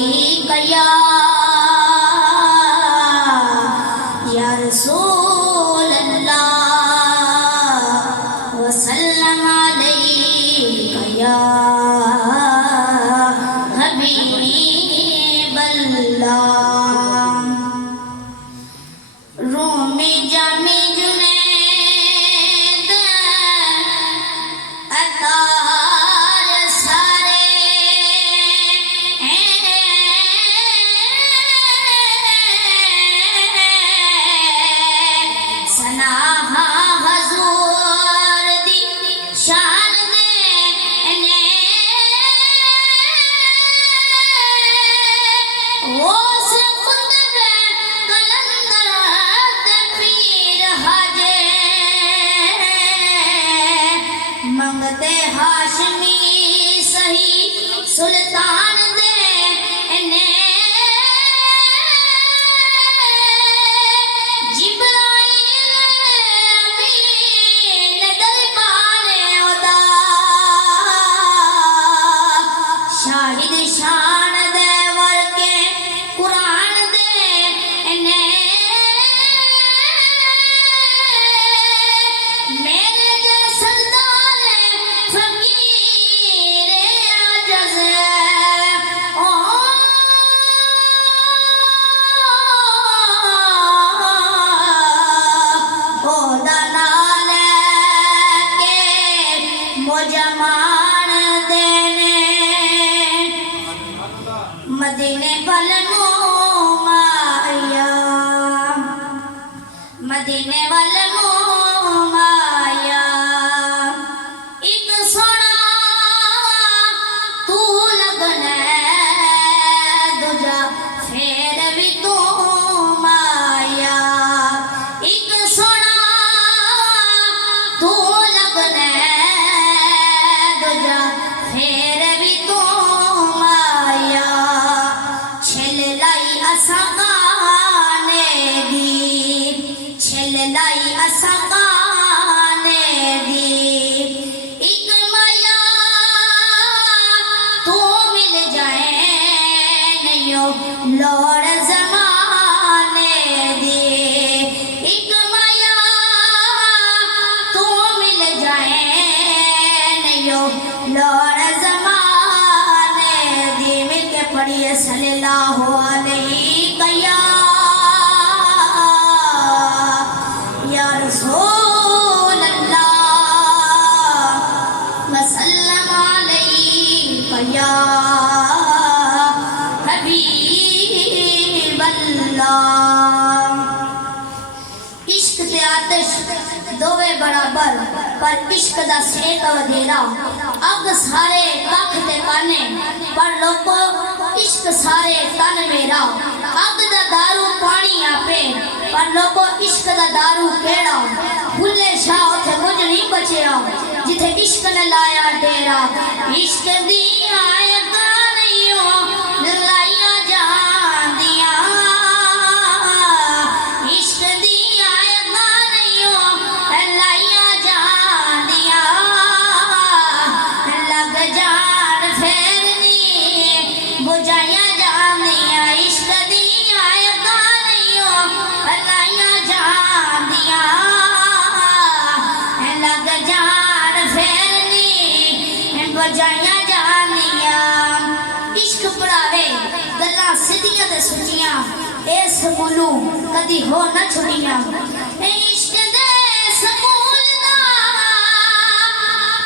अलैका या रसूल अल्लाह वसल्लम अलैका या हबीब अल्लाह। रूमी जामी जुनैद अतार सारे सना हजूर दी शान दे ने वो मंगते हाशमी सही सुल्तान दे ने जिब्राइल अमीन दरबार ओदा शाहिद शान दे वर्के कुरान दे ने मेरे जैसा जमान देने मदीने वाल माया मदीने वाल माया एक सोना तू लगना दूजा फेर भी तू माया एक सोना तू लगना फेर भी तो माया छल लाई असा गाने दी छल लाई असा गाने दी एक माया तू मिल जाए नहीं लौड़ जमाने दी एक माया तू मिल जाए नहीं लौड़ ज़माने दी मिलके पढ़िए सल्लल्लाहु अलैका या रसूल अल्लाह वसल्लम अलैका या हबीब अल्लाह। इश्क ते आतिश दोवे बराबर पर इश्क दा सेक वधेरा अग सारे कख ते काने पर लोको इश्क सारे तन मेरा अग दा दारू पानी आपे पर लोको इश्क दा दारू केड़ा भुले शाह उथे कुछ नहीं बचया जिथे इश्क ने लाया डेरा इश्क दी आए गानियो लाया जांदिया इश्क दी आए गानियो लाया जांदिया लग जान फेरनी बुझाया जांदिया इश्क दी आए गानियो लाया जांदिया लग जान फेरनी बुझाया जांदिया। इश्क पढ़ावे गल्लां सीधियां ते सुचियां इस मुलू कदी हो न छुड़ियां इश्क दे सकूल दा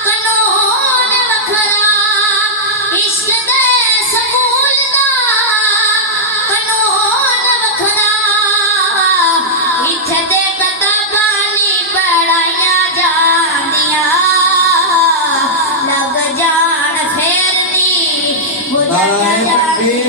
कानून वखरा इश्क दे सकूल दा कानून वखरा इत्थे दे किताबां नी पढ़ाइयां जांदियां लग जान फेरनी बुझाइयां जांदियां